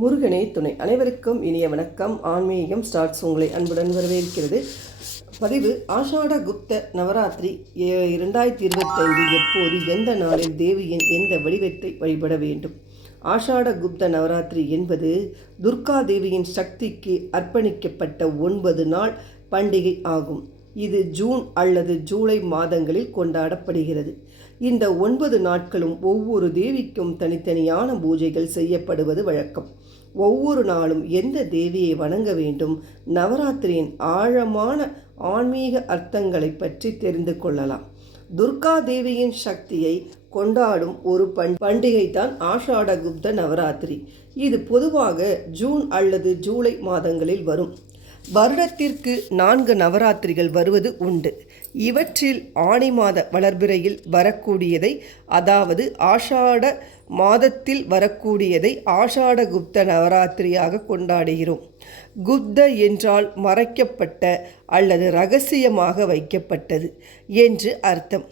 முருகனே துணை. அனைவருக்கும் இனிய வணக்கம். ஆன்மீகம் ஸ்டார்ட்ஸ் உங்களை அன்புடன் வரவேற்கிறது. பதிவு ஆஷாட குப்த நவராத்திரி இரண்டாயிரத்தி இருபத்தைந்து. எப்போது எந்த நாளில் தேவியின் எந்த வடிவத்தை வழிபட வேண்டும்? ஆஷாட குப்த நவராத்திரி என்பது துர்கா தேவியின் சக்திக்கு அர்ப்பணிக்கப்பட்ட ஒன்பது நாள் பண்டிகை ஆகும். இது ஜூன் அல்லது ஜூலை மாதங்களில் கொண்டாடப்படுகிறது. இந்த ஒன்பது நாட்களும் ஒவ்வொரு தேவிக்கும் தனித்தனியான பூஜைகள் செய்யப்படுவது வழக்கம். ஒவ்வொரு நாளும் எந்த தேவியை வணங்க வேண்டும் நவராத்திரியின் ஆழமான ஆன்மீக அர்த்தங்களை பற்றி தெரிந்து கொள்ளலாம். துர்கா தேவியின் சக்தியை கொண்டாடும் ஒரு பண் பண்டிகை தான் ஆஷாட குப்த நவராத்திரி. இது பொதுவாக ஜூன் அல்லது ஜூலை மாதங்களில் வரும். வருடத்திற்கு நான்கு நவராத்திரிகள் வருவது உண்டு. இவற்றில் ஆணி மாத வளர்பிறையில் வரக்கூடியதை அதாவது ஆஷாட மாதத்தில் வரக்கூடியதை ஆஷாட குப்த நவராத்திரியாக கொண்டாடுகிறோம். குப்த என்றால் மறைக்கப்பட்ட அல்லது ரகசியமாக வைக்கப்பட்டது என்று அர்த்தம்.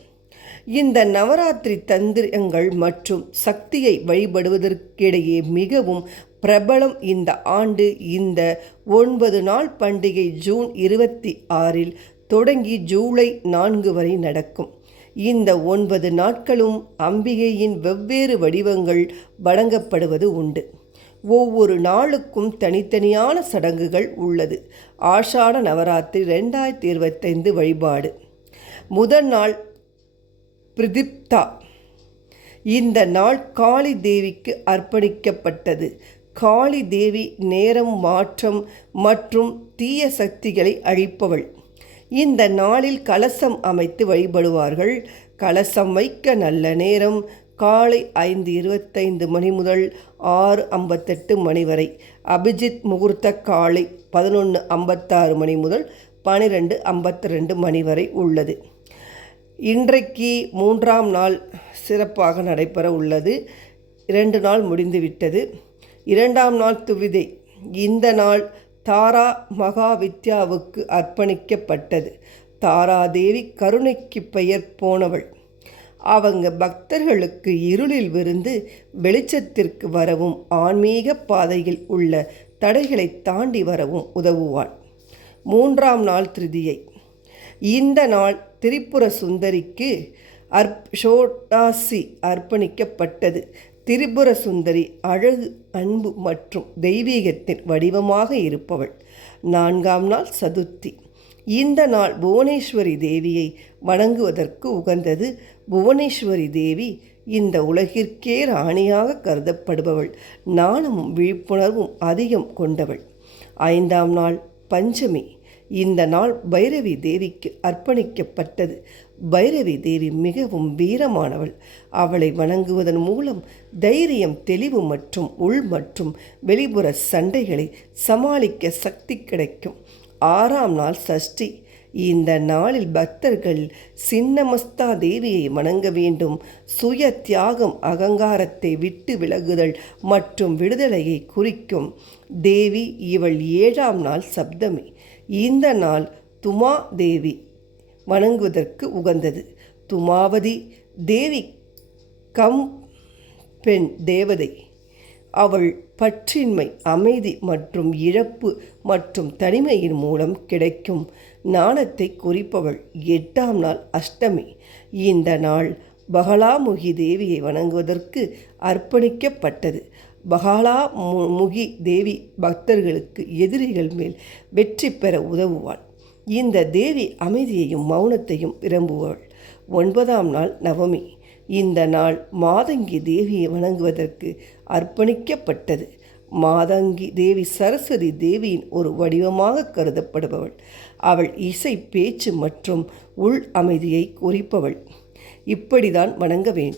இந்த நவராத்திரி தந்திரங்கள் மற்றும் சக்தியை வழிபடுவதற்கிடையே மிகவும் பிரபலம் இந்த ஆண்டு. இந்த ஒன்பது நாள் பண்டிகை ஜூன் இருபத்தி ஆறில் தொடங்கி ஜூலை நான்கு வரை நடக்கும். இந்த ஒன்பது நாட்களும் அம்பிகையின் வெவ்வேறு வடிவங்கள் வழங்கப்படுவது உண்டு. ஒவ்வொரு நாளுக்கும் தனித்தனியான சடங்குகள் உள்ளது. ஆஷாட நவராத்திரி ரெண்டாயிரத்தி இருபத்தைந்து வழிபாடு. முதல் நாள் பிரதிப்தா. இந்த நாள் காளி தேவிக்கு அர்ப்பணிக்கப்பட்டது. காளி தேவி நேரம் மாற்றம் மற்றும் தீய சக்திகளை அழிப்பவள். இந்த நாளில் கலசம் அமைத்து வழிபடுவார்கள். கலசம் வைக்க நல்ல நேரம் காலை ஐந்து இருபத்தைந்து மணி முதல் ஆறு ஐம்பத்தெட்டு மணி வரை. அபிஜித் முகூர்த்த காலை பதினொன்று ஐம்பத்தாறு மணி முதல் பன்னிரெண்டு ஐம்பத்தி ரெண்டு மணி வரை உள்ளது. இன்றைக்கு மூன்றாம் நாள் சிறப்பாக நடைபெற உள்ளது. இரண்டு நாள் முடிந்துவிட்டது இரண்டாம் நாள் துவிதை. இந்த நாள் தாரா மகா வித்யாவுக்கு அர்ப்பணிக்கப்பட்டது. தாராதேவி கருணைக்கு பெயர் போனவள். அவங்க பக்தர்களுக்கு இருளில் விருந்து வெளிச்சத்திற்கு வரவும் ஆன்மீக பாதையில் உள்ள தடைகளை தாண்டி வரவும் உதவுவாள். மூன்றாம் நாள் திருதியை. இந்த நாள் திரிபுர சுந்தரிக்கு அர்ப் ஷோடாசி அர்ப்பணிக்கப்பட்டது. திரிபுர சுந்தரி அழகு அன்பு மற்றும் தெய்வீகத்தின் வடிவமாக இருப்பவள். நான்காம் நாள் சதுர்த்தி. இந்த நாள் புவனேஸ்வரி தேவியை வணங்குவதற்கு உகந்தது புவனேஸ்வரி தேவி. இந்த உலகிற்கே ராணியாக கருதப்படுபவள். நாணமும் விழிப்புணர்வும் அதிகம் கொண்டவள். ஐந்தாம் நாள் பஞ்சமி. இந்த நாள் பைரவி தேவிக்கு அர்ப்பணிக்கப்பட்டது. பைரவி தேவி மிகவும் வீரமானவள். அவளை வணங்குவதன் மூலம் தைரியம் தெளிவு மற்றும் உள் மற்றும் வெளிப்புற சண்டைகளை சமாளிக்க சக்தி கிடைக்கும். ஆறாம் நாள் சஷ்டி. இந்த நாளில் பக்தர்கள் சின்னமஸ்தா தேவியை வணங்க வேண்டும். சுய தியாகம் அகங்காரத்தை விட்டு விலகுதல் மற்றும் விடுதலையை குறிக்கும். தேவி இவள் ஏழாம் நாள் சப்தமி. இந்த நாள் துமா தேவி வணங்குவதற்கு உகந்தது. துமாவதி தேவி கம் பெண் தேவதை. அவள் பற்றின்மை அமைதி மற்றும் இழப்பு மற்றும் தனிமையின் மூலம் கிடைக்கும் நாணத்தை குறிப்பவள் எட்டாம் நாள் அஷ்டமி. இந்த நாள் பகலாமுகி தேவியை வணங்குவதற்கு அர்ப்பணிக்கப்பட்டது. பகாலா மு- முகி தேவி பக்தர்களுக்கு எதிரிகள் மேல் வெற்றி பெற உதவுவாள். இந்த தேவி அமைதியையும் மௌனத்தையும் விரும்புவாள். ஒன்பதாம் நாள் நவமி. இந்த நாள் மாதங்கி தேவியை வணங்குவதற்கு அர்ப்பணிக்கப்பட்டது. மாதங்கி தேவி சரஸ்வதி தேவியின் ஒரு வடிவமாக கருதப்படுபவள். அவள் இசை பேச்சு மற்றும் உள் அமைதியை குறிப்பவள். இப்படிதான் வணங்க வேண்டும்.